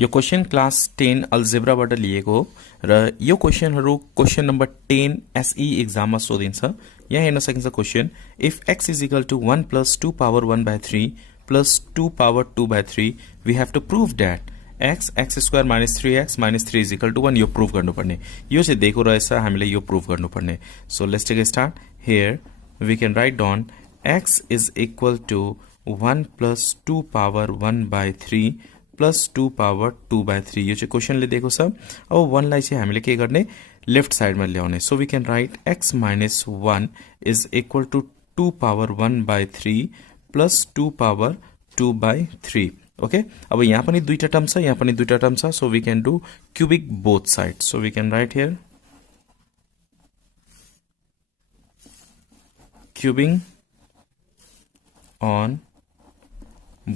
यो question class 10 अल्जेब्राबाट लिएको हो र यो क्वेशनहरु क्वेशन नम्बर 10 एसई एक्जाममा सोधिन्छ। यहाँ हेर्न सकिन्छ question if x is equal to 1 plus 2 power 1/3 plus 2 power 2/3 we have to prove that x square minus 3x minus 3 is equal to 1 यो प्रूभ गर्नुपर्ने। यो चाहिँ दिएको रहेछ, हामीले यो प्रूभ गर्नुपर्ने। So let's take a start. Here we can write down x is equal to 1 plus 2 power 1/3 plus 2 power 2/3 यो चाहिँ क्वेशनले दिएको छ। अब 1 लाई चाहिँ हामीले के गर्ने, लेफ्ट साइडमा ल्याउने। So we can write x minus 1 is equal to 2 power 1/3 plus 2 power 2/3। Okay, अब यहाँ पनि दुईटा टर्म छ, यहाँ पनि दुईटा टर्म छ। So we can do cubic both side. So we can write here cubing on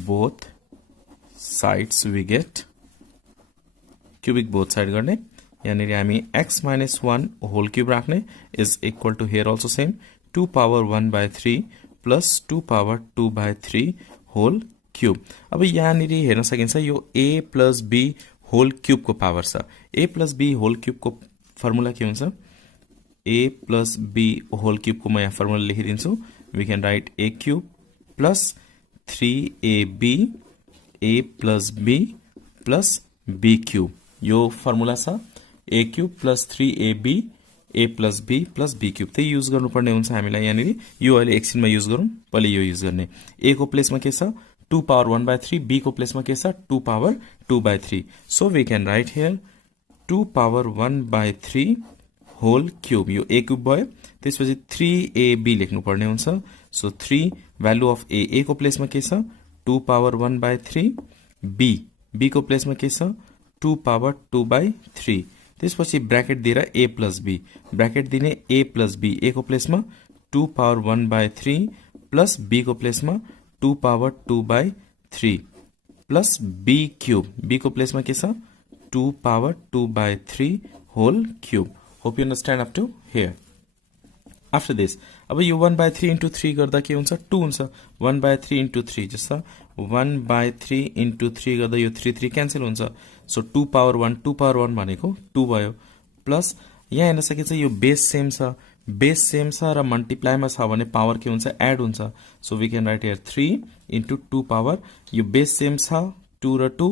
both sides we get cubic both side गर्ने। यानी हामी x minus 1 whole cube राख्ने is equal to here also same 2 power 1/3 plus 2 power 2/3 whole cube। अब यहाँ हेर्न सकिन्छ यो a plus b whole cube को पावर छ। a plus b whole cube को फर्मुला के हुन्छ, a plus b whole cube को म यहाँ formula लेखिदिन्छु। we can write a cube plus 3ab a plus b plus b cube यो formula छ। a cube plus 3ab a plus b plus b cube त्यही use गर्नुपर्ने हुन्छ हामीलाई। यहाँ यो अहिले एकछिनमा युज गरौँ, पहिले यो युज गर्ने। a को प्लेसमा के छ 2 पावर 1/3, b को प्लेसमा के छ 2 power 2/3। So we can write here 2 power 1/3 whole cube यो a क्यूब भयो। त्यसपछि 3ab लेख्नु पर्ने हुन्छ। सो 3 भ्यालु अफ a को प्लेसमा के छ 2 पावर 1/3, b को प्लेसमा के छ 2 पावर 2/3। त्यसपछि ब्रैकेट दिएर a प्लस b, ब्रैकेट दिने a प्लस b, a को प्लेसमा 2 पावर 1/3 प्लस b को प्लेसमा 2 power 2/3 plus b cube, b को प्लेसमा के छ 2 power 2/3 whole cube. Hope you understand up to here. After this अब यो 1/3 into 3 गर्दा के हुन्छ 2 हुन्छ। 1/3 into 3 जस्ता 1/3 into 3 गर्दा यो 3 क्यान्सल हुन्छ। सो 2 पावर 1 भनेको 2 भयो। प्लस यहाँ हेर्न सकिन्छ यो बेस सेम छ, बेस सेम छ र मल्टिप्लाईमा छ भने पावर के हुन्छ एड हुन्छ। So we can write here 3 into 2 power यो बेस सेम छ 2 र 2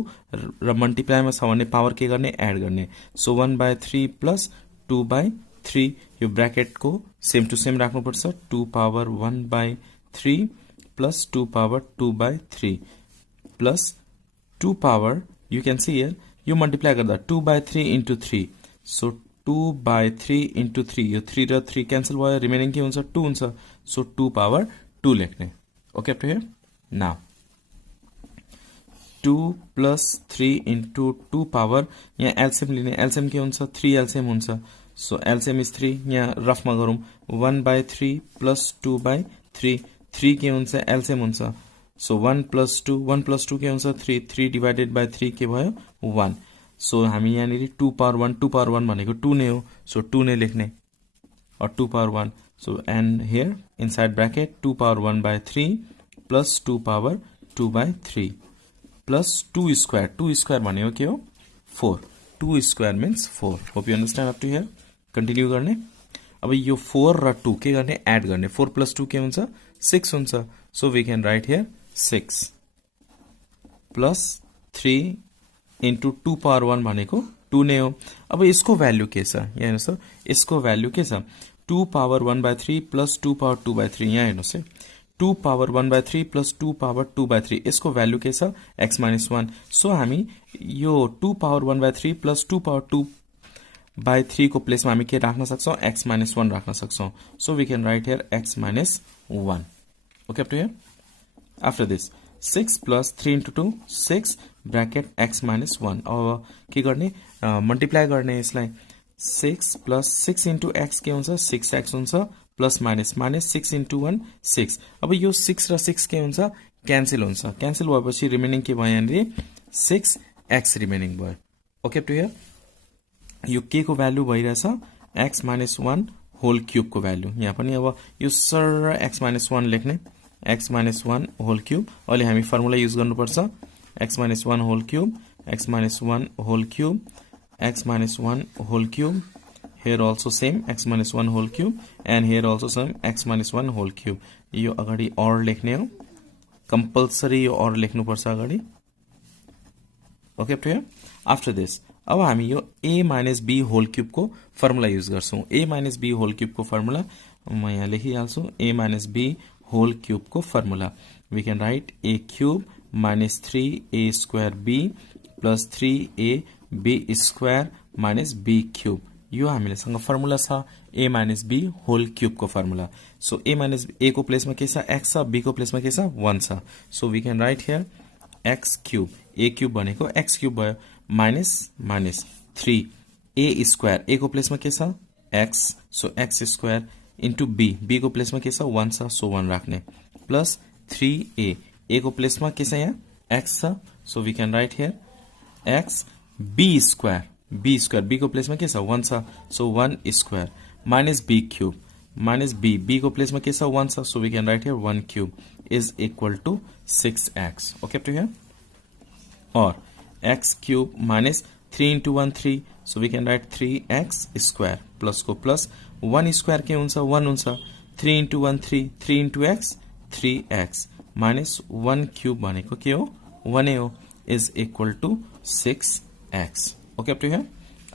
र मल्टिप्लाईमा छ भने पावर के गर्ने एड गर्ने। सो 1/3 प्लस 2/3 यो ब्रैकेट को सेम टू सेम राख्नुपर्छ। 2 power 1/3 plus 2 power 2/3 plus 2 power you can see here यो मल्टिप्लाई गर्दा 2/3 into 3। सो 2/3 into 3 यो 3 र 3 क्यान्सल भयो, रिमेनिङ के हुन्छ 2 हुन्छ। सो 2 पावर 2 लेख्ने। Okay up to here. Now 2 plus 3 into 2 power यहाँ एलसीएम लिने, एलसीएम के हुन्छ 3 एलसीएम हुन्छ। सो एलसीएम इज 3, यहाँ रफमा गरौँ 1/3 प्लस 2/3, 3 के हुन्छ एलसीएम हुन्छ। सो 1 प्लस 2 के हुन्छ 3 डिवाइडेड बाई 3 के भयो 1। सो हामी यहाँ 2 पावर 1 भनेको 2 नै हो। सो 2 नै लेख्ने और 2 power 1। So and here inside bracket 2 power 1/3 plus 2 power 2/3 plus 2 square भनेको के हो 4। 2 square means 4। Hope you understand up to here. Continue गर्ने। अब यो 4 र 2 के गर्ने एड गर्ने। 4 प्लस 2 के हुन्छ 6 हुन्छ। So we can write here 6 plus 3 into 2 power 1 भनेको 2 नै हो। अब यसको भ्यालु के छ यहाँ हेर्नुहोस् त, यसको भ्यालु के छ 2 पावर 1/3 प्लस 2 पावर 2/3। यहाँ हेर्नुहोस् है 2 पावर 1/3 प्लस 2 पावर 2/3 यसको भ्यालु के छ x माइनस 1। सो हामी यो 2 पावर 1/3 प्लस 2 पावर 2/3 को प्लेसमा हामी के राख्न सक्छौं x माइनस 1 राख्न सक्छौं। So we can write here x minus 1। Okay up to here. After this 6 plus 3 into 2 6 bracket x minus 1। अब के गर्ने मल्टिप्लाई गर्ने यसलाई 6 प्लस 6 into x के हुन्छ 6x हुन्छ प्लस माइनस 6 into 1 6। अब यो 6 र 6 के हुन्छ क्यान्सल हुन्छ। क्यान्सल भएपछि रिमेनिङ के भयो यहाँ 6x रिमेनिङ भयो। Okay up to here. यो के को भ्यालु भइरहेछ x माइनस 1 होल क्यूब को भ्यालु। यहाँ पनि अब यो सर x माइनस 1 लेख्ने, x माइनस 1 होल क्यूब। अहिले हामी फर्मुला युज गर्नुपर्छ x minus 1 whole cube, x minus 1 whole cube, x minus 1 whole cube. Here also same x minus 1 whole cube, and here also same x minus 1 whole cube. यो अगाडि और लेख्ने हो, compulsory यो और लेख्नु पर्छ अगाडि. Okay up to here. After this, अब हामी यो a minus b whole cube को फर्मुला युज गर्छौं. a minus b whole cube को फर्मुला म यहाँ लेखिहाल्छु. a minus b whole cube को formula we can write a cube minus 3a square b plus 3a b square minus b cube. यो हामीसँग formula छ a minus b whole cube को formula. So a minus a को प्लेसमा के छ x छ, b को प्लेसमा के छ 1 छ. So we can write here x cube. a cube भनेको x cube भयो minus 3a square. a को प्लेसमा के छ x, so x square into b को प्लेसमा के छ 1 छ, so 1 राख्ने, plus 3a. a को प्लेसमा के छ यहाँ x छ, so we can write here x b square. b को प्लेसमा के छ 1 छ, so 1 square minus b cube minus b को प्लेसमा के छ 1 छ, so we can write here 1 cube is equal to 6x. Okay up to here. Or x cube minus 3 into 1 3, so we can write 3x square plus को plus 1 square के हुन्छ 1 हुन्छ, 3 into 1 3, 3 into x 3x minus 1 cube भनेको के हो 1 हो is equal to 6x. Okay up to here.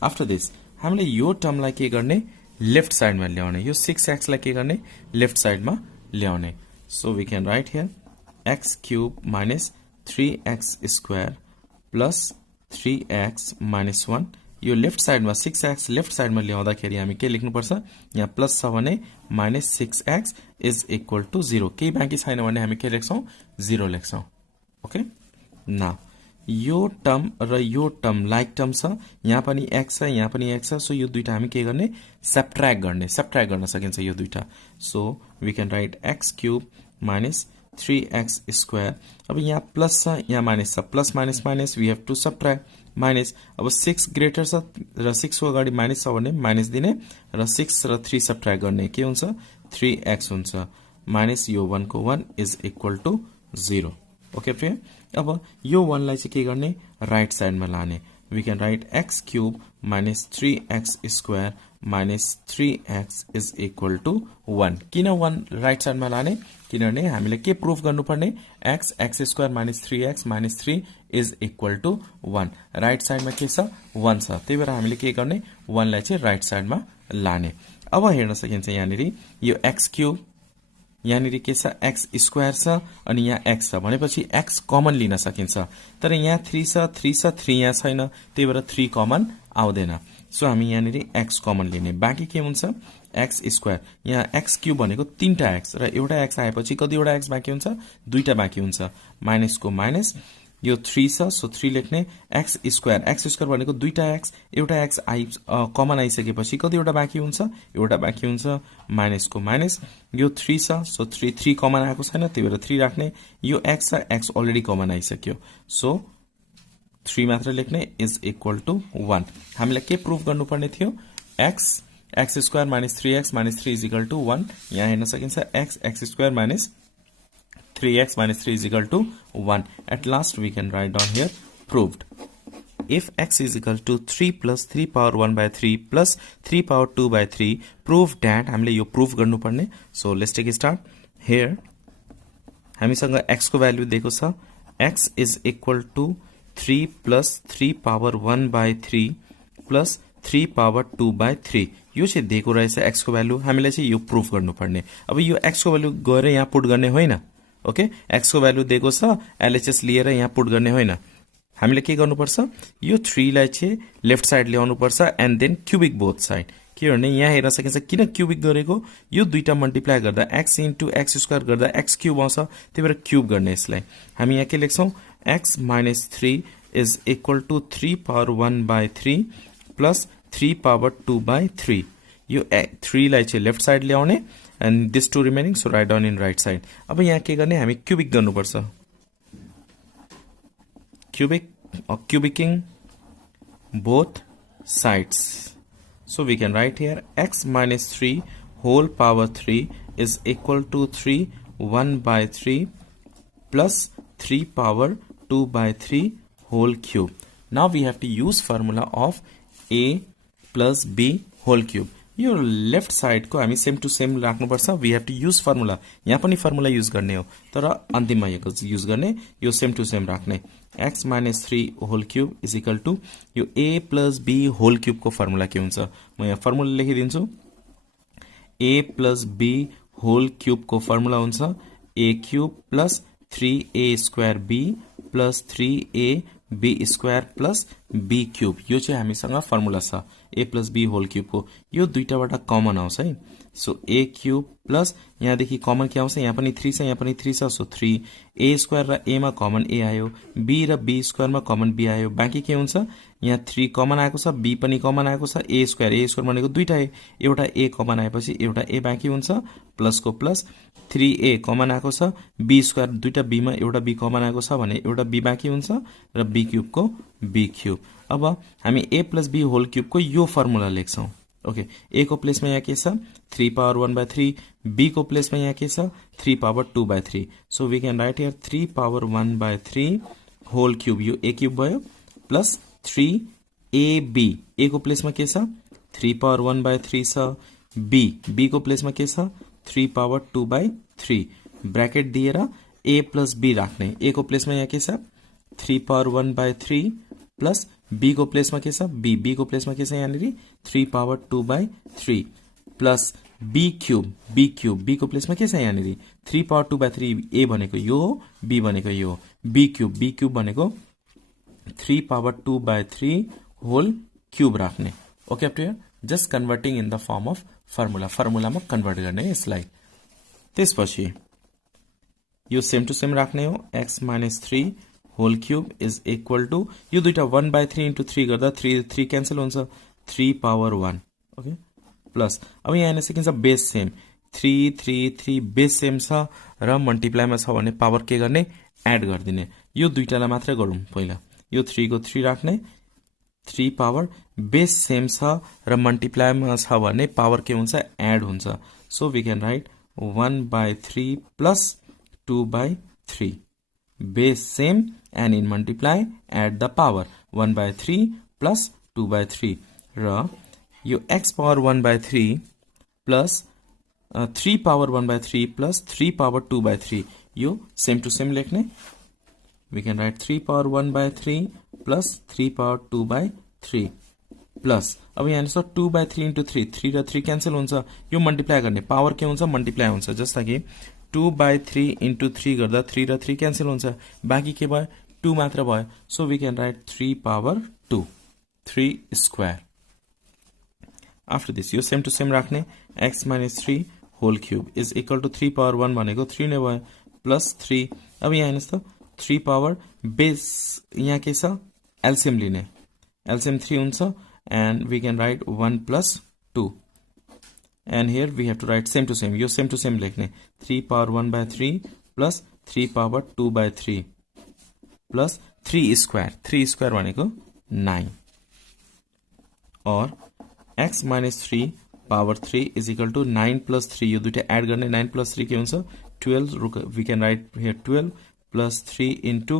After this हामीले यो टर्मलाई के गर्ने लेफ्ट साइडमा ल्याउने, यो 6x लाई के गर्ने लेफ्ट साइडमा ल्याउने. So we can write here x cube minus 3x square plus 3x minus 1. यो लेफ्ट साइडमा 6x लेफ्ट साइडमा ल्याउँदाखेरि हामी के लेख्नु पर्छ, यहाँ प्लस छ भने minus 6x is equal to 0. केही बाँकी छैन भने हामी के लेख्छौं 0 लेख्छौं. ओके. नाउ यो टर्म र यो टर्म लाइक टर्म छ, यहाँ पनि x छ यहाँ पनि x छ, सो यो दुईटा हामी के गर्ने सब्ट्र्याक्ट गर्न सकिन्छ यो दुईटा. So we can write x cube minus 3x square. अब यहाँ प्लस छ यहाँ माइनस छ, plus minus minus we have to subtract minus. अब 6 ग्रेटर छ र 6 को अगाडि माइनस छ भने माइनस दिने र 6 र 3 सब्ट्र्याक्ट गर्ने के हुन्छ 3x हुन्छ माइनस यो 1 को 1 is equal to 0. Okay friend. अब यो 1 लाई चाहिँ के गर्ने राइट साइडमा लाने. We can write x cube minus 3x square minus 3x is equal to 1. किन 1 राइट साइडमा लाने, किनभने हामीले के प्रुफ गर्नुपर्ने x square minus 3x minus 3 is equal to 1. Right साइडमा के छ 1 छ, त्यही भएर हामीले के गर्ने 1 लाई चाहिँ राइट साइडमा लाने. अब हेर्न सकिन्छ यहाँनिर यो x क्यूब यहाँनिर के छ x स्क्वायर छ अनि यहाँ x छ भनेपछि x कमन लिन सकिन्छ. तर यहाँ 3 छ 3 यहाँ छैन, त्यही भएर 3 कमन आउँदैन. सो हामी यहाँनिर x कमन लिने. बाँकी के हुन्छ x स्क्वायर. यहाँ x क्यूब भनेको 3टा x र एउटा x आएपछि कतिवटा x बाँकी हुन्छ 2टा बाँकी हुन्छ. माइनस को माइनस यो 3 छ, सो 3 लेख्ने. x स्क्वायर भनेको 2टा x, एउटा x कमन आइसकेपछि कतिवटा बाँकी हुन्छ एउटा बाँकी हुन्छ. माइनस को माइनस यो 3 छ, सो 3 कमन आएको छैन त्यही भएर 3 राख्ने. यो x छ x अलरेडी कमन आइसक्यो, सो 3 मात्र लेख्ने इज इक्वल टु 1. हामीलाई के प्रुफ गर्नुपर्ने थियो x square minus 3x minus 3 is equal to 1. यहाँ हेर्न सकिन्छ x square minus 3x minus 3 is equal to 1. At last we can write down here proved. If x is equal to 3 plus 3 power 1 by 3 plus 3 power 2 by 3, prove that. हामीले यो proof गर्नुपर्ने. So let's take a start. Here हामीसँग x को value दिएको छ. x is equal to 3 plus 3 power 1 by 3 plus 3 power 2 by 3. यो चाहिँ दिएको रहेछ x को भ्यालु. हामीले चाहिँ यो प्रूफ गर्नुपर्ने. अब यो x को भ्यालु गएर यहाँ पुट गर्ने होइन. ओके x को भ्यालु दिएको छ, LHS लिएर यहाँ पुट गर्ने होइन. हामीले के गर्नुपर्छ यो 3 लाई चाहिँ लेफ्ट साइड ल्याउनु पर्छ and then cubic both side. के भने यहाँ हेर्न सकिन्छ किन क्युबिक गरेको, यो दुईटा मल्टिप्लाई गर्दा x इन्टु x स्क्वायर गर्दा x क्यूब आउँछ, त्यही भएर क्यूब गर्ने यसलाई. हामी यहाँ के लेख्छौं x minus 3 is equal to 3 power 1 by 3 plus 3 power 2 by 3. यो 3 लाई चाहिँ लेफ्ट साइड ल्याउने and this two remaining, so write down in right side. अब यहाँ के गर्ने हामी क्यूबिक गर्नुपर्छ. Cubicking both sides. So we can write here x minus 3 whole power 3 is equal to 3 1 by 3 plus 3 power 2/3 whole cube. Now we have to use formula of a plus b whole cube. यो left side को हामी same to same राख्नुपर्छ. We have to use formula. यहाँ पनि formula use गर्ने हो, तर अन्तिममा युज गर्ने. यो सेम टू सेम राख्ने. x minus 3 whole cube is equal to यो a plus b whole cube को फर्मुला के हुन्छ. म यहाँ फर्मुला लेखिदिन्छु. a plus b whole cube को फर्मुला हुन्छ a cube plus 3a square b plus 3a b square plus b cube. यो चाहिँ हामीसँग फर्मुला छ a plus b whole cube को. यो दुईटाबाट कमन आउँछ है. सो a क्यूब प्लस यहाँदेखि कमन के आउँछ, यहाँ पनि 3 छ, यहाँ पनि 3 छ. सो 3a स्क्वायर र a मा कमन a आयो, b र b स्क्वायरमा कमन b आयो. बाँकी के हुन्छ, यहाँ 3 कमन आएको छ, b पनि कमन आएको छ, a स्क्वायर भनेको दुईटा एउटा a कमन आएपछि एउटा a बाँकी हुन्छ. प्लसको प्लस 3a कमन आएको छ, b स्क्वायर दुईटा b मा एउटा b कमन आएको छ भने एउटा b बाँकी हुन्छ र b क्यूबको b क्यूब. अब हामी a प्लस b होल क्यूबको यो फर्मुला लेख्छौं. ओके, a को प्लेसमा यहाँ के छ 3 पावर 1/3, b को प्लेसमा यहाँ के छ 3 power 2/3. So we can write here 3 power 1/3 whole cube. यो a क्यूब भयो प्लस 3ab. a को प्लेसमा के छ 3 पावर 1/3 छ. b को प्लेसमा के छ 3 पावर 2/3. ब्रैकेट दिएर a प्लस b राख्ने. a को प्लेसमा यहाँ के छ 3 पावर 1/3 प्लस b को प्लेसमा के छ b को प्लेसमा के छ यहाँनिर 3 power 2/3 plus b cube b को प्लेसमा के छ यहाँनिर 3 पावर 2/3. a भनेको यो हो, b भनेको यो हो. b क्यूब भनेको 3 पावर 2/3 होल क्यूब राख्ने. Okay, up to here just converting in the form of फर्मुलामा कन्भर्ट गर्ने यसलाई. त्यसपछि यो सेम टू सेम राख्ने हो. x minus 3 whole cube is equal to यो दुईटा 1/3 into 3 गर्दा 3 क्यान्सल हुन्छ 3 पावर 1. ओके, प्लस अब यहाँ हेर्न सकिन्छ बेस सेम 3 बेस सेम छ र मल्टिप्लाईमा छ भने पावर के गर्ने एड गरिदिने. यो दुईटालाई मात्रै गरौँ. पहिला यो 3 को 3 राख्ने. 3 पावर बेस सेम छ र मल्टिप्लाईमा छ भने पावर के हुन्छ एड हुन्छ. So we can write 1/3 plus 2/3. base same and in multiply add the power 1/3 plus 2/3 र यो x power 1/3 plus 3 power 1/3 plus 3 power 2/3 यो same to same लेख्ने. we can write 3 power 1/3 plus 3 power 2/3 plus अब यहाँ छ 2/3 into 3 र 3 cancel हुन्छ. यो मल्टिप्लाई गर्ने पावर के हुन्छ मल्टिप्लाई हुन्छ. जस्तो कि 2/3 into 3 गर्दा 3 र 3 क्यान्सल हुन्छ. बाँकी के भयो 2 मात्र भयो. So we can write 3 power 2 3 square. After this यो सेम टू सेम राख्ने. x minus 3 whole cube is equal to 3 power 1 भनेको 3 नै भयो प्लस 3. अब यहाँ हेर्नुहोस् त 3 पावर बेस यहाँ के छ एलसीएम लिने. एलसीएम 3 हुन्छ and we can write 1 plus 2 and here we have to write same to same. यो same to same लेख्ने. 3 power 1/3 plus 3 power 2/3 plus 3 square भनेको 9 और x minus 3 power 3 is equal to 9 plus 3. यो दुईटा add गर्ने. 9 plus 3 के हुन्छ 12. we can write here 12 plus 3 into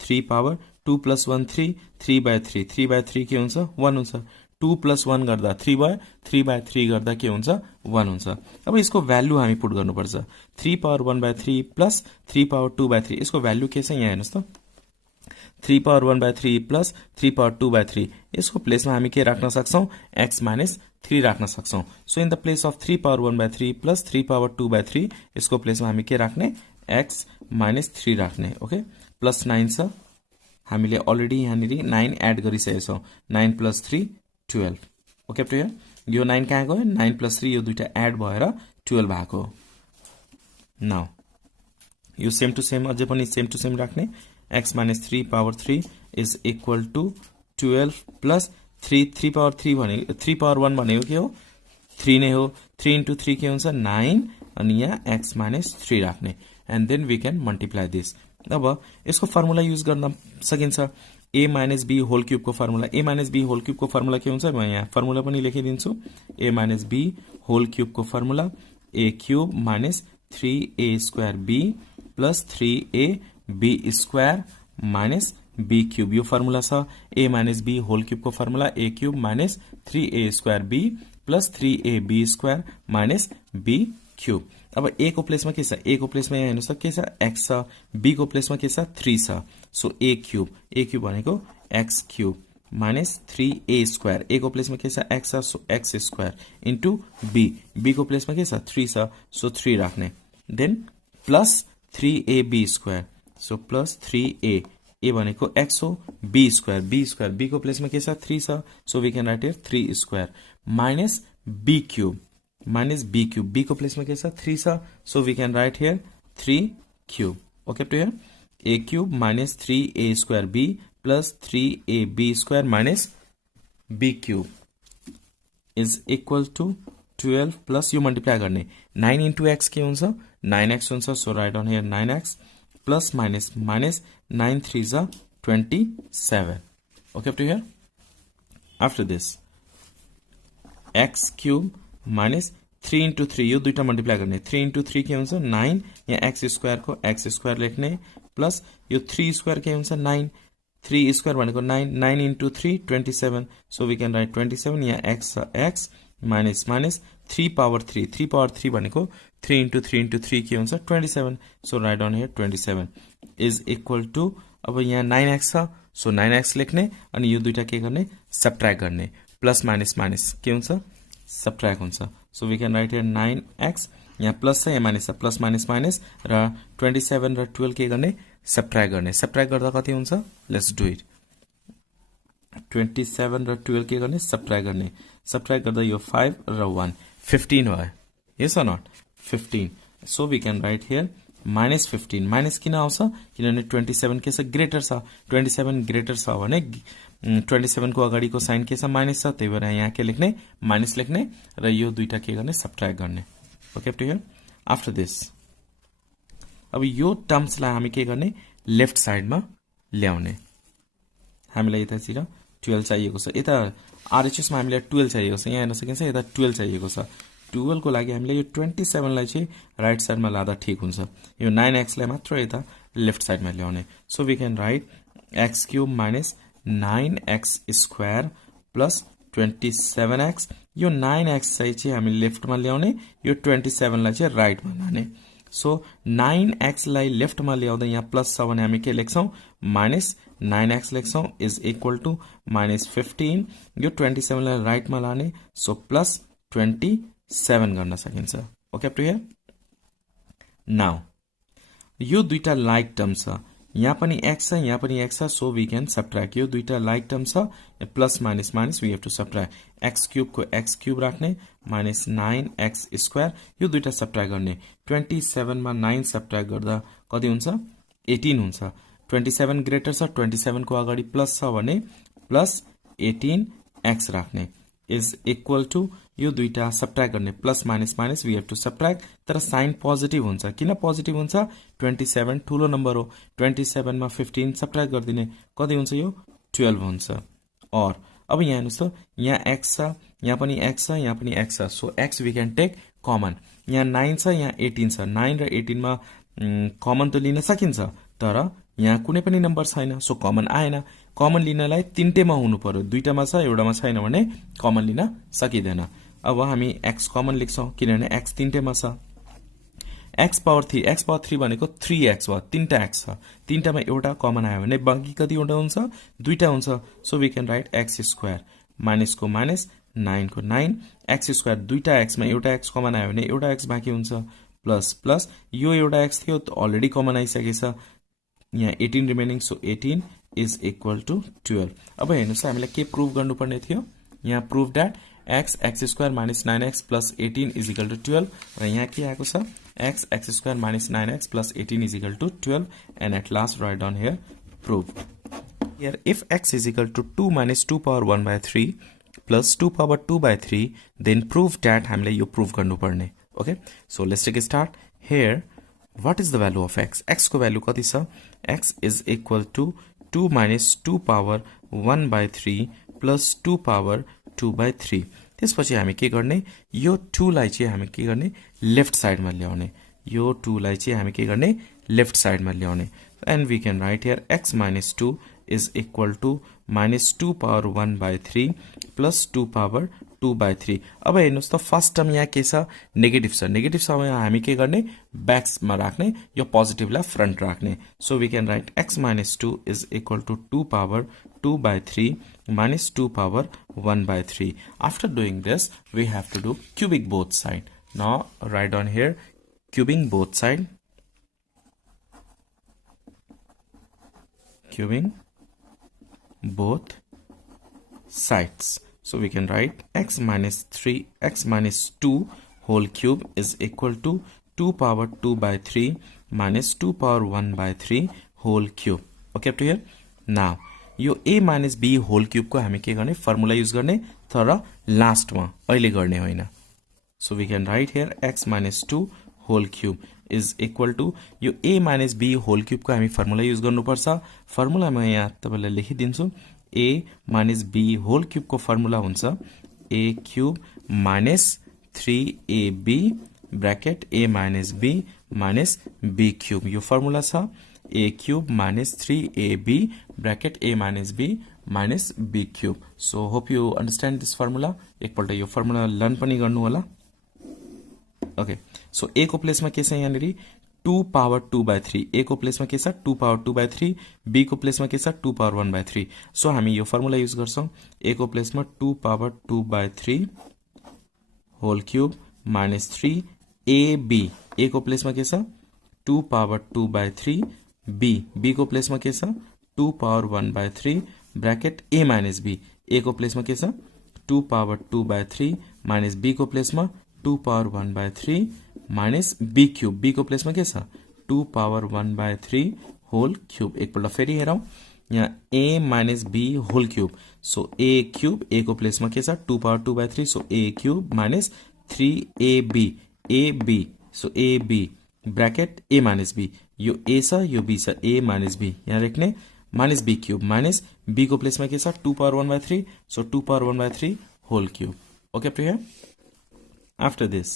3 power 2 plus 1 3 3/3. 3/3 के हुन्छ 1 हुन्छ. 2 plus 1 गर्दा 3 भयो. 3/3 गर्दा के हुन्छ 1 हुन्छ. अब यसको भ्यालु हामी पुट गर्नुपर्छ. 3 पावर 1/3 प्लस 3 पावर 2/3 यसको भ्यालु के छ यहाँ हेर्नुहोस् त 3 पावर 1/3 प्लस 3 पावर 2/3. यसको प्लेसमा हामी के राख्न सक्छौं x minus 3 राख्न सक्छौं. So in the place of 3 power 1/3 plus 3 power 2/3 यसको प्लेसमा हामी के राख्ने x minus 3 राख्ने. ओके, प्लस 9 छ. हामीले अलरेडी यहाँनिर 9 एड गरिसकेका छौं. 9 प्लस 3 12. ओके, प्रिय यो 9 कहाँ गयो 9 प्लस 3 यो दुईटा एड भएर 12 भएको. नाउ यो सेम टू सेम अझै पनि सेम टू सेम राख्ने. x minus 3 power 3 is equal to 12 plus 3 power 3 भनेको 3 पावर 1 भनेको के हो 3 नै हो. 3 into 3 के हुन्छ 9 अनि यहाँ x minus 3 राख्ने and then we can multiply this. अब यसको फर्मुला युज गर्न सकिन्छ. a minus b whole cube को formula. a minus b whole cube को फर्मुला के हुन्छ म यहाँ फर्मुला पनि लेखिदिन्छु. a minus b whole cube को formula a cube minus 3a square b plus 3a b square minus B cube यो फर्मुला छ a minus b whole cube को formula a cube minus 3a square b plus 3ab square minus b cube. अब a को प्लेसमा के छ a को प्लेसमा यहाँ हेर्नुस् त के छ x छ b को प्लेसमा के छ 3 छ सो a क्यूब भनेको x cube minus 3a square a को प्लेसमा के छ x छ so x square into b को प्लेसमा के छ 3 छ सो 3 राख्ने then plus 3ab square so plus 3a A भनेको x हो b स्क्वायर b को प्लेसमा के छ 3 छ so we can write here 3 square minus b cube b को प्लेसमा के छ 3 छ so we can write here 3 cube okay to here a cube minus 3a square b plus 3ab square minus b cube is equal to 12 plus यो multiply गर्ने 9 into x के हुन्छ 9x हुन्छ so write on here 9x plus minus 9 3 is 27 okay up to here after this x cube minus 3 into 3 यो दुईटा multiply गर्ने 3 into 3 के हुन्छ 9 यहाँ x स्क्वायर को x स्क्वायर लेख्ने प्लस यो 3 स्क्वायर के हुन्छ 9 3 स्क्वायर भनेको 9 into 3 27 so we can write 27 यहाँ x minus 3 power 3 भनेको 3 into 3 के हुन्छ 27 so write down here 27 is equal to अब यहाँ 9x छ सो 9x लेख्ने अनि यो दुईटा के गर्ने सबट्र्याक्ट गर्ने प्लस माइनस के हुन्छ सबट्र्याक्ट हुन्छ so we can write here 9x यहाँ प्लस छ यहाँ माइनस छ प्लस माइनस र 27 र 12 के गर्ने सबट्र्याक्ट गर्दा कति हुन्छ लेट्स डु इट 27 र 12 के गर्ने सबट्र्याक्ट गर्दा यो 5 र 1 15 भयो yes or not 15 so we can write here minus 15 minus किन आउँछ किनभने 27 के छ ग्रेटर छ 27 ग्रेटर छ भने 27 को अगाडिको साइन के छ माइनस छ त्यही भएर यहाँ के लेख्ने माइनस लेख्ने र यो दुईटा के गर्ने सबट्र्याक्ट गर्ने okay to here after this अब यो टर्म्सलाई हामी के गर्ने लेफ्ट साइडमा ल्याउने हामीलाई यतातिर 12 चाहिएको छ यता आरएचएस मा हामीलाई 12 चाहिएको छ यहाँ हेर्न सकिन्छ यता 12 चाहिएको छ 12 को लागि हामीले यो 27 लाई चाहिँ राइट साइडमा लादा ठीक हुन्छ यो 9x लाई मात्र यता लेफ्ट साइडमा ल्याउने so we can write x cube minus 9x square plus 27x यो 9x चाहिँ हामी लेफ्टमा ल्याउने यो 27 लाई चाहिँ राइटमा लाने सो 9x लाई लेफ्टमा ल्याउँदा यहाँ प्लस छ भने हामी के लेख्छौं माइनस 9x लेख्छौं इज इक्वल टु माइनस 15 यो 27 लाई राइटमा लाने सो प्लस 27 गर्न सकिन्छ okay up to here now यो दुईटा लाइक टर्म छ यहाँ पनि x छ यहाँ पनि x छ सो वी क्यान सबट्र्याक्ट यो दुईटा लाइक टर्म छ plus minus we have to subtract x cube को x क्यूब राख्ने माइनस 9x स्क्वायर यो दुईटा सबट्र्याक्ट गर्ने 27 मा 9 सबट्र्याक्ट गर्दा कति हुन्छ 18 हुन्छ 27 ग्रेटर छ 27 को अगाडि प्लस छ भने प्लस 18x राख्ने इज इक्वल टु यो दुईटा सबट्र्याक्ट गर्ने plus minus we have to subtract तर साइन पोजिटिभ हुन्छ किन पोजिटिभ हुन्छ 27 ठूलो नम्बर हो 27 मा 15 सबट्र्याक्ट गरिदिने कति हुन्छ यो 12 हुन्छ और अब यहाँ हेर्नुस् त यहाँ x छ यहाँ पनि x छ यहाँ पनि x छ so x we can take common यहाँ 9 छ यहाँ 18 छ 9 र 18 मा कमन त लिन सकिन्छ तर यहाँ कुनै पनि नम्बर छैन सो कमन आएन कमन लिनलाई तीनटेमा हुनु पर्यो दुईटामा छ एउटामा छैन भने कमन लिन सकिदैन अब हामी x कमन लेख्छौं किनभने x तीनटेमा छ x पावर 3 भनेको 3x हो तीनटा x छ तीनटामा एउटा कमन आयो भने बाँकी कति वटा हुन्छ दुईटा हुन्छ so we can write x square minus को माइनस 9 को 9 x स्क्वायर दुईटा x मा एउटा x कमन आयो भने एउटा x बाँकी हुन्छ प्लस यो एउटा x थियो अलरेडी कमन आइसकेछ यहाँ 18 remaining so 18 is equal to 12 अब हेर्नुस् हामीलाई के प्रुभ गर्नुपर्ने थियो यहाँ prove that x square minus 9x plus 18 is equal to 12 र यहाँ के आएको छ x square minus 9x plus 18 is equal to 12 and at last write down here prove here if x is equal to 2 minus 2 power 1/3 plus 2 power 2/3 then prove that हामीले यो prove गर्नुपर्ने okay so let's take start here what is the value of x को value कति छ x is equal to 2 minus 2 power 1/3 plus 2 power 2/3 त्यसपछि हामी के गर्ने यो 2 लाई चाहिँ हामी के गर्ने लेफ्ट साइडमा ल्याउने यो 2 लाई चाहिँ हामी के गर्ने लेफ्ट साइडमा ल्याउने and we can write here x minus 2 is equal to minus 2 power 1 by 3 plus 2 power 2 by 3. अब हेर्नुस् त फर्स्ट टर्म यहाँ के छ नेगेटिभ छ, नेगेटिभ छ यहाँ हामी के गर्ने ब्याक्समा राख्ने, यो पोजिटिभलाई फ्रन्ट राख्ने. So we can write x minus 2 is equal to 2 power 2 by 3 minus 2 power 1 by 3. After doing this, we have to do cubic both side. Now write down here cubing both side. Cubing both sides. So we can write x minus 2 whole cube is equal to 2 power 2 by 3 minus 2 power 1 by 3 whole cube. Okay up to here? Now यो a minus b whole cube को हामी के गर्ने formula use गर्ने तर लास्टमा अहिले गर्ने होइन. So we can write here x minus 2 whole cube is equal to यो a minus b whole cube को हामी फर्मुला युज गर्नुपर्छ. फर्मुला म यहाँ तपाईलाई लेखिदिन्छु. a minus b whole cube को फर्मुला हुन्छ a cube minus 3ab bracket a minus b minus b cube. यो फर्मुला छ a cube minus 3ab bracket a minus b minus b cube. So hope you understand this formula. एकपल्ट यो formula learn पनि गर्नु होला. Okay so a को प्लेसमा के छ यहाँनिर 2 power 2 by 3. a को प्लेसमा के छ 2 power 2 by 3. b को प्लेसमा के छ 2 power 1 by 3. सो हामी यो फर्मुला युज गर्छौं a को प्लेसमा 2 power 2 by 3 whole cube minus 3 ab. a को प्लेसमा के छ 2 power 2 by 3 b को प्लेसमा के छ 2 power 1 by 3 bracket a minus b. a को प्लेसमा के छ 2 power 2 by 3 minus b को प्लेसमा 2 power 1 by 3 minus b cube. b को प्लेसमा के छ 2 power 1 by 3 whole cube. एकपल्ट फेरि हेरौं यहाँ a minus b whole cube. So a cube a को प्लेसमा के छ 2 power 2 by 3. So a cube minus 3ab. So ab bracket a minus b. यो a छ यो b छ a minus b यहाँ लेख्ने minus b cube minus b को प्लेसमा के छ 2 power 1 by 3. So 2 power 1 by 3 whole cube. Okay up to here? After this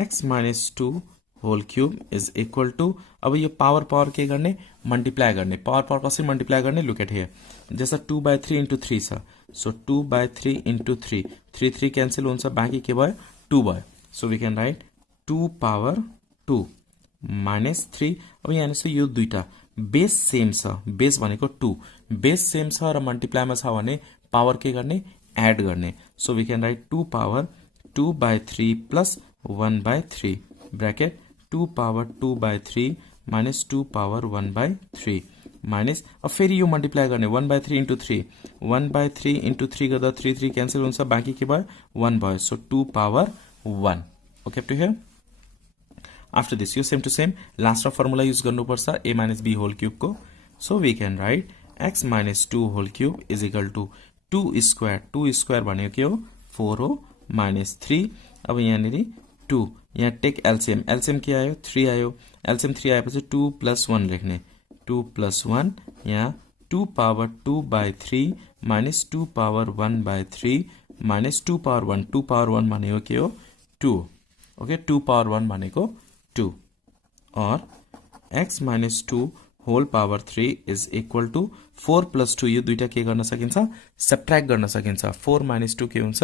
x minus 2 whole cube is equal to अब यो पावर के गर्ने मल्टिप्लाई गर्ने. पावर कसरी मल्टिप्लाई गर्ने लुक एट हियर. जैसा 2 by 3 into 3 छ. So 2 by 3 into 3 3 क्यान्सल हुन्छ बाँकी के भयो 2 भयो. So we can write 2 power 2 minus 3. अब यहाँ हेर्नुस् यो दुईटा बेस सेम छ. बेस भनेको 2 बेस सेम छ र मल्टिप्लाईमा छ भने पावर के गर्ने एड गर्ने. So we can write 2 power 2 by 3 plus 1 by 3 bracket 2 power 2 by 3 minus 2 power 1 by 3 minus अब फेरि यो मल्टिप्लाई गर्ने 1 by 3 into 3 1 by 3 into 3 गर्दा 3 क्यान्सल हुन्छ बाँकी के भयो 1 भयो. So 2 power 1. Okay up to here? After this यो सेम टु सेम लास्टमा फर्मुला युज गर्नुपर्छ a minus b whole cube को. So we can write x minus 2 whole cube is equal to 2 square. 2 square भनेको के हो 4 हो minus 3. अब यहाँनिर 2 यहाँ टेक एलसीएम. एलसीएम के आयो 3 आयो. एलसीएम 3 आएपछि 2 plus 1 लेख्ने 2 plus 1 यहाँ 2 power 2 by 3 minus 2 power 1 by 3 minus 2 power 1. 2 power 1 भनेको के हो 2. ओके 2 power 1 भनेको 2 और x minus 2 whole power 3 is equal to 4 plus 2. यो दुईटा के गर्न सकिन्छ सबट्र्याक्ट गर्न सकिन्छ. 4 minus 2 के हुन्छ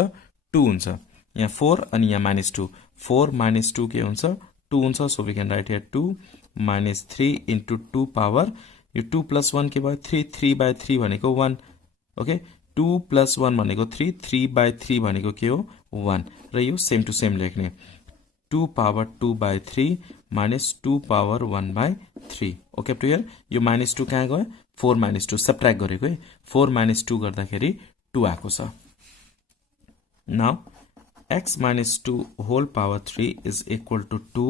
2 हुन्छ. यहाँ 4 अनि यहाँ minus 2. 4 minus 2 के हुन्छ 2 हुन्छ. So we can write here 2 minus 3 into 2 power यो 2 plus 1 के भयो 3 3 by 3 भनेको 1. ओके 2 plus 1 भनेको 3 3 by 3 भनेको के हो 1 र यो सेम टु सेम लेख्ने 2 power 2 by 3 minus 2 power 1 by 3. Okay up to here यो minus 2 कहाँ गयो 4 minus 2 सबट्र्याक्ट गरेको है 4 minus 2 गर्दाखेरि 2 आएको छ. Now x minus 2 whole power 3 is equal to 2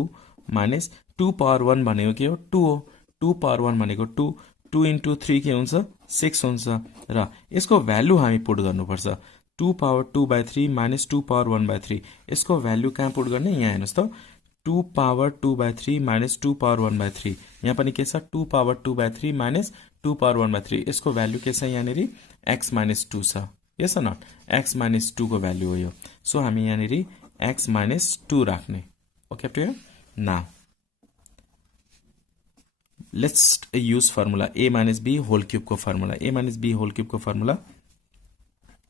minus 2 power 1 भनेको के हो 2 हो. 2 power 1 भनेको 2 2 into 3 के हुन्छ 6 हुन्छ र यसको भ्यालु हामी पुट गर्नुपर्छ 2 power 2 by 3 minus 2 power 1 by 3. यसको भ्यालु कहाँ पुट गर्ने यहाँ हेर्नुस् त 2 power 2 by 3 minus 2 power 1 by 3. यहाँ पनि के छ 2 power 2 by 3 minus 2 power 1 by 3. यसको भ्यालु के छ यहाँनिर x minus 2 छ. yes or not x minus 2 को भ्यालु हो यो. सो हामी यहाँनिर x minus 2 राख्ने. Okay up to here. Now let's use formula a minus b whole cube को formula a minus b whole cube को formula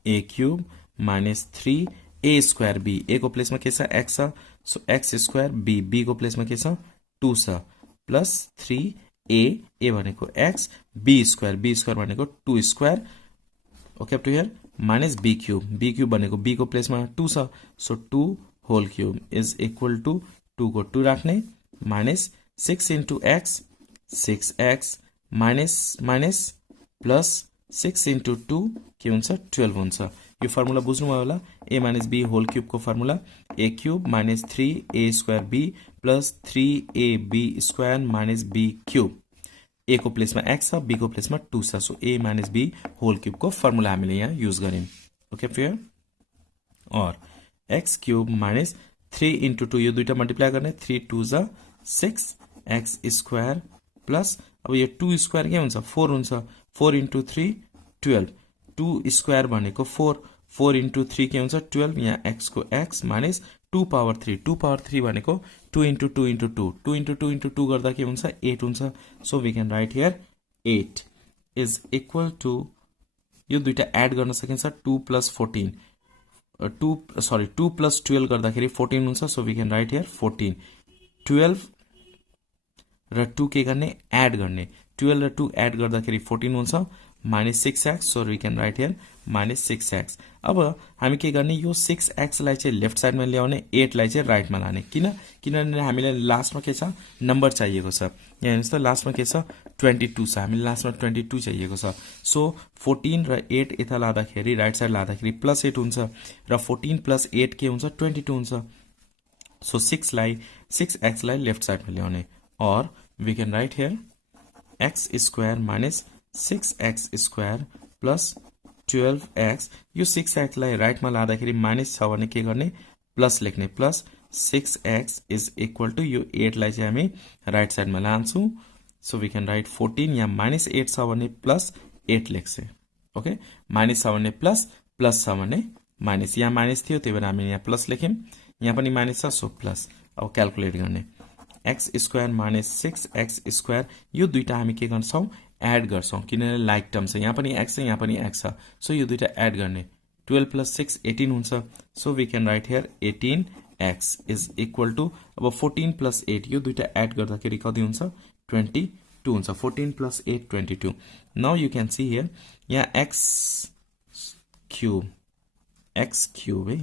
a cube minus 3a square b a को प्लेसमा के छ x छ सो x स्क्वायर b को प्लेसमा के छ 2 छ प्लस 3a भनेको x b स्क्वायर भनेको 2 square okay up to here minus b cube भनेको b को प्लेसमा 2 छ so 2 whole cube is equal to 2 को 2 राख्ने minus 6 into x 6x minus plus 6 into 2 के हुन्छ 12 हुन्छ यो फर्मुला बुझ्नुभयो होला a minus b whole cube को formula a cube minus 3a square b plus 3ab square minus b cube a को प्लेसमा x छ b को प्लेसमा 2 छ so a minus b whole cube को फर्मुला हामीले यहाँ युज गर्यौं ओके फेयर और x क्यूब माइनस 3 into 2 यो दुईटा मल्टिप्लाई गर्ने 3 2 जा 6 x स्क्वायर प्लस अब यो 2 स्क्वायर के हुन्छ 4 हुन्छ 4 into 3 12 2 स्क्वायर भनेको 4 into 3 के हुन्छ 12 यहाँ x को x माइनस 2 पावर 3 भनेको 2 into 2 into 2 2 into 2 into 2 गर्दा के हुन्छ 8 हुन्छ so we can write here 8 is equal to यो दुईटा एड गर्न सकिन्छ 2 plus 14 2 plus 12 गर्दाखेरि 14 हुन्छ so we can write here 14 12 र 2 के गर्ने एड गर्ने 12 र 2 एड गर्दाखेरि 14 हुन्छ minus 6x so we can write here minus 6x अब हामी के गर्ने यो 6x लाई चाहिँ लेफ्ट साइडमा ल्याउने 8 लाई चाहिँ राइटमा लाने किनभने हामीलाई लास्टमा के छ नम्बर चाहिएको छ यहाँ हेर्नुस् त लास्टमा के छ 22 छ हामीले लास्टमा 22 चाहिएको छ सो 14 र 8 यता लादाखेरि राइट साइड लादाखेरि प्लस 8 हुन्छ र 14 प्लस 8 के हुन्छ 22 हुन्छ सो 6x लाई लेफ्ट साइडमा ल्याउने और we can write here x square minus 6x square plus 12x यो 6x लाई राइटमा लादाखेरि माइनस छ भने के गर्ने प्लस लेख्ने plus 6x is equal to यो 8 लाई चाहिँ हामी राइट साइडमा लान्छौं सो वी क्यान राइट 14 यहाँ माइनस 8 छ भने प्लस 8 लेख्छे ओके माइनस छ भने प्लस छ भने माइनस यहाँ माइनस थियो त्यही भएर हामी यहाँ प्लस लेख्यौं यहाँ पनि माइनस छ सो प्लस अब क्याल्कुलेट गर्ने x square minus 6x square यो दुईटा हामी के गर्छौं एड गर्छौं किनभने लाइक टर्म छ यहाँ पनि x छ यहाँ पनि x छ सो यो दुईटा एड गर्ने 12 plus 6 18 हुन्छ so we can write here 18x is equal to अब 14 plus 8 यो दुईटा एड गर्दाखेरि कति हुन्छ 22 हुन्छ 14 plus 8 22 now you can see here यहाँ x क्यूब है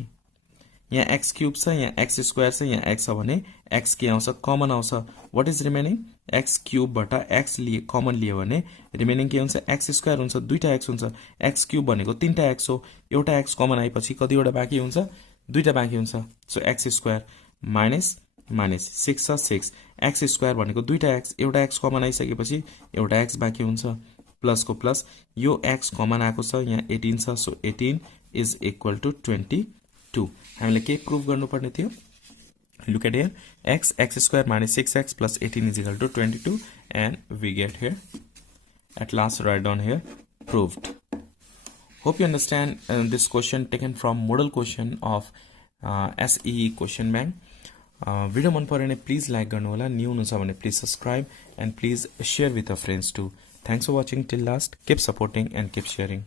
यहाँ x क्यूब छ यहाँ x स्क्वायर छ यहाँ x छ भने x के आउँछ कमन आउँछ what is remaining x cube बाट x लिए कमन लियो भने रिमेनिङ के हुन्छ x स्क्वायर हुन्छ दुईटा x हुन्छ x क्यूब भनेको तीनटा x हो एउटा x कमन आएपछि कतिवटा बाँकी हुन्छ दुईटा बाँकी हुन्छ सो x स्क्वायर माइनस 6 छ 6 x स्क्वायर भनेको दुईटा x एउटा x कमन आइसकेपछि एउटा x बाँकी हुन्छ प्लस को प्लस यो x कमन आएको छ यहाँ 18 छ सो 18 इज इक्वल टु 22 हामीले के प्रुभ गर्नुपर्ने थियो look at here x square minus 6x plus 18 is equal to 22 and we get here at last write down here proved hope you understand this question taken from model question of SE question bank video man paryo भने please like गर्नु होला new हुनुहुन्छ भने please subscribe and please share with your friends too thanks for watching till last keep supporting and keep sharing